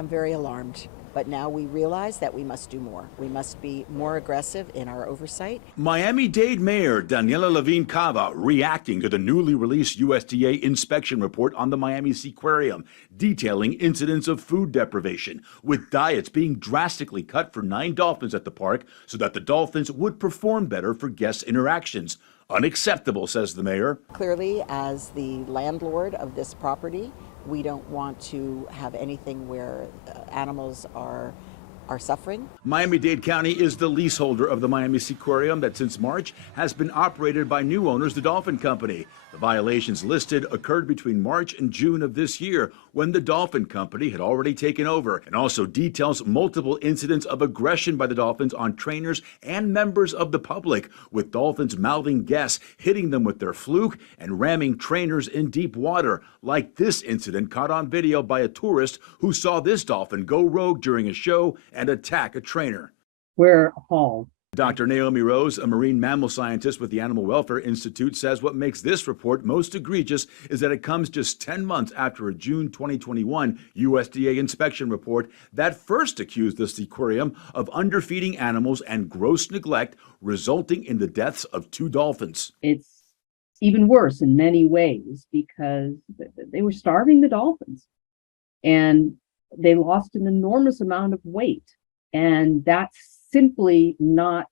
I'm very alarmed, but now we realize that we must do more. We must be more aggressive in our oversight. Miami-Dade Mayor Daniela Levine Cava reacting to the newly released USDA inspection report on the Miami Seaquarium, detailing incidents of food deprivation, with diets being drastically cut for 9 dolphins at the park so that the dolphins would perform better for guest interactions. Unacceptable, says the mayor. Clearly, as the landlord of this property, we don't want to have anything where animals are suffering. Miami-Dade County is the leaseholder of the Miami Seaquarium that since March has been operated by new owners, the Dolphin Company. The violations listed occurred between March and June of this year when the Dolphin Company had already taken over, and also details multiple incidents of aggression by the Dolphins on trainers and members of the public, with Dolphins mouthing guests, hitting them with their fluke, and ramming trainers in deep water, like this incident caught on video by a tourist who saw this dolphin go rogue during a show and attack a trainer. We're appalled. Dr. Naomi Rose, a marine mammal scientist with the Animal Welfare Institute, says what makes this report most egregious is that it comes just 10 months after a June 2021 USDA inspection report that first accused the Seaquarium of underfeeding animals and gross neglect, resulting in the deaths of 2 dolphins. It's even worse in many ways because they were starving the dolphins and they lost an enormous amount of weight. And that's simply not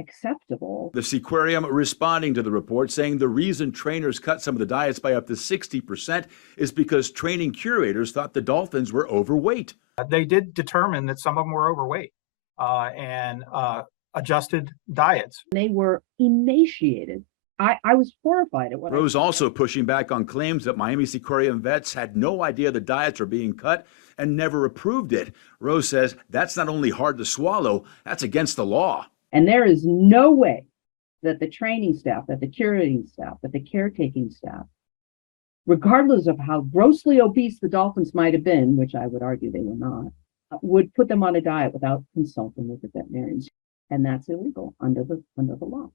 acceptable. The Seaquarium responding to the report, saying the reason trainers cut some of the diets by up to 60% is because training curators thought the dolphins were overweight. They did determine that some of them were overweight and adjusted diets. They were emaciated. I was horrified at what Rose also pushing back on claims that Miami Seaquarium vets had no idea the diets were being cut and never approved it. Rose says that's not only hard to swallow, that's against the law. And there is no way that the training staff, that the curating staff, that the caretaking staff, regardless of how grossly obese the dolphins might have been, which I would argue they were not, would put them on a diet without consulting with the veterinarians. And that's illegal under the law.